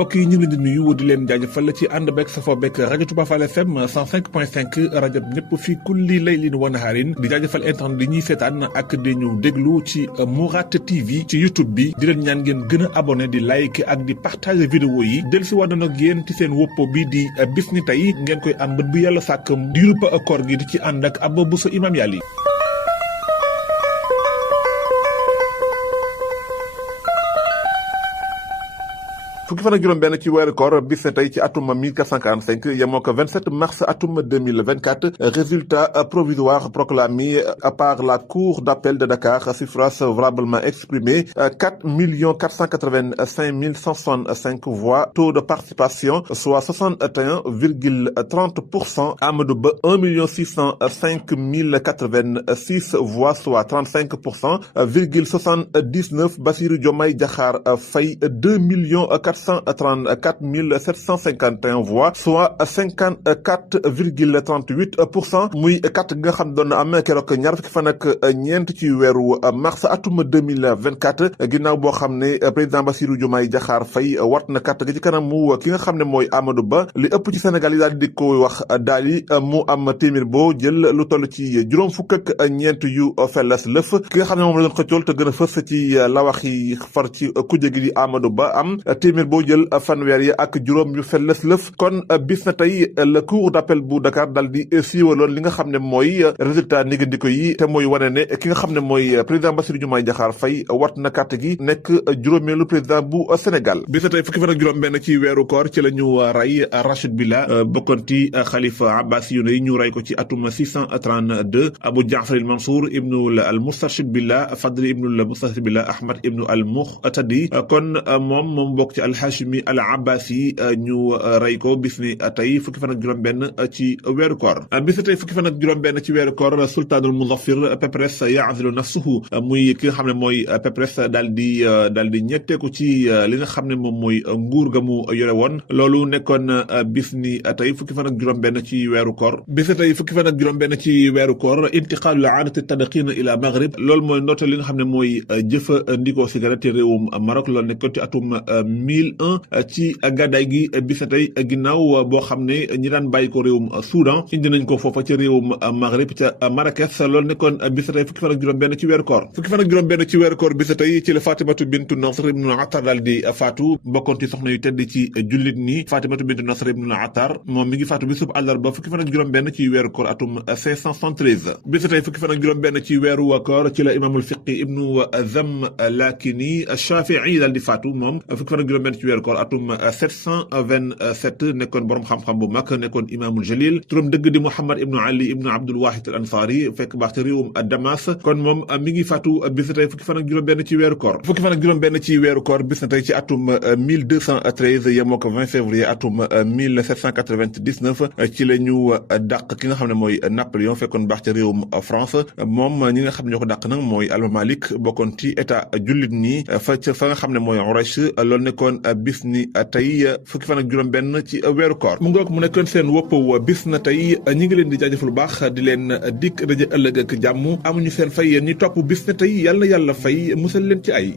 mbokk yi ñu ngi leen di nuyu di leen jaajëfal ci ànd beeg safoo beeg rajo Touba Fall FM 105.5 rajo ñëpp fii kulli laylin wa nahaarin di jaajëfal internet di ñuy seetaan ak di ñu déglu ci Mourad TV ci YouTube bi di leen ñaan ngeen gën a abonné di like ak di partager vidéo yi del si wàdd nag yéen ci seen woppo bi di bis ni tey ngeen koy am bët bu yàlla sàkk diirub koor gi di ci ànd ak Abba Bousso Imam Yali. fukki fan ak juróom benn ci weeru koor bis ne tey ci atum 1445 yemoo ko 27 mars atum 2024 résultat provisoire proclamé par la cour d'appel de Dakar, suffrage favorablement exprimé 4 485 165 voix, taux de participation soit 61,30%, Amadou Ba 1 605 086 voix soit 35%,79, Bassirou Diomaye Diakhar Faye 2 434 751 voix soit 54,38%, muy kat nga xam doon na am keroog ñaar fukki fan ak ñeent ci weeru mars atum 2024 ginnaaw boo xam ne président Bassirou Diomaye Diakhar Faye wat na kat gi ci kanamu ki nga xam ne mooy Amadou Ba li ëpp ci Sénégal yi daal di ko wax daal di mu am téeméer boo jël lu toll ci juróom fukk ak ñeent yu fellas lëf ki nga xam ne moom la doon xëccool te gën a fës ci la wax yi far ci kujje gi di Amadou Ba am téeméer boo jël fanweer yi ak juróom yu fellas lëf kon bis na tey la cour d'appel bu Dakar dal di siiwaloon li nga xam ne mooy résultat négandiko yi te mooy wane ne ki nga xam ne mooy président Bassirou Diomaye Diakhar Faye wat na carte gi nekk juróomeelu président bu Sénégal. bis na tey fukki fan ak juróom benn ci weeru koor ci la ñu rey Rachid Billah bokkoon ci xalifa Abbas yu ne ñu rey ko ci atum 632 Abou Jaafar al Mansour ibnu al Mustarshid Billah Fadli ibnu al Mustarshid Billah Ahmad ibnu al Muqtadi kon moom bokk ci al-Hashimi al-Abbasi ñu rey ko bis ni tey fukki fan ak juróom benn ci weeru koor. bis ni tey fukki fan ak juróom benn ci weeru koor sultaanul Muzaffir Pepres ya'zilu nafsuhu muy ki nga xam ne mooy Pepres daal di ñetteeku ci li nga xam ne moom mooy nguur ga mu yore woon loolu nekkoon bis ni tey fukki fan ak juróom benn ci weeru koor. bis ni tey fukki fan ak juróom benn ci weeru koor intiqaalu aadati tadqiin ila Maghrib loolu mooy noota li nga xam ne mooy jëfandikoo cigarette réewum Maroc loolu nekkoon ci atum 1001 ci gàddaay gi bis tey ginnaaw boo xam ne ñi daan bàyyi ko réewum Soudan indi nañ ko foofa ca réewum Maghreb ca Marrakech loolu nekkoon bis tey fukki fan ak juróom benn ci weeru koor. fukki fan ak juróom benn ci weeru koor bis tey ci la Fatimatu bintu Nasr ibnu Attar daal di faatu bokkoon ci soxna yu tedd ci jullit ñi Fatimatu bintu Nasr ibnu Attar moom mi ngi faatu bisub àllarba fukki fan ak juróom benn ci weeru koor atum 573 bis tey fukki fan ak juróom benn ci weeru koor ci la imaamul fiqi ibnu Zamlakini Shafii daal di faatu moom fukki fan ak juróom benn ci weeru koor atum 727 nekkoon borom xam-xam bu mag nekkoon imaamul jalil turam dëgg di Muhammad ibnu Ali ibnu Abdul Wahid al Ansari fekk baax ci réewum Damas kon moom mi ngi faatu bis na tey fukki fan ak juróom benn ci weeru koor fukki fan ak juróom benn ci weeru koor bis na tey ci atum 1213 yemoo ko 20 février atum 1799 ci la ñu dàq ki nga xam ne mooy Napoléon fekkoon baax ci réewum France moom ñi nga xam ne ñoo ko dàq nag mooy Al-Malik bokkoon ci état jullit ñi fa nga xam ne mooy Quraysh loolu nekkoon bis ni tey fukki fan ak juróom benn ci weeru koor mu ngoog mu nekkoon seen wopp bis na tey ñi ngi leen di jaajëfal lu baax di leen dikk daje ëllëg ak jàmm amuñu seen fay yéen ñi topp bis na tey yàlla na yàlla fay musal leen ci ay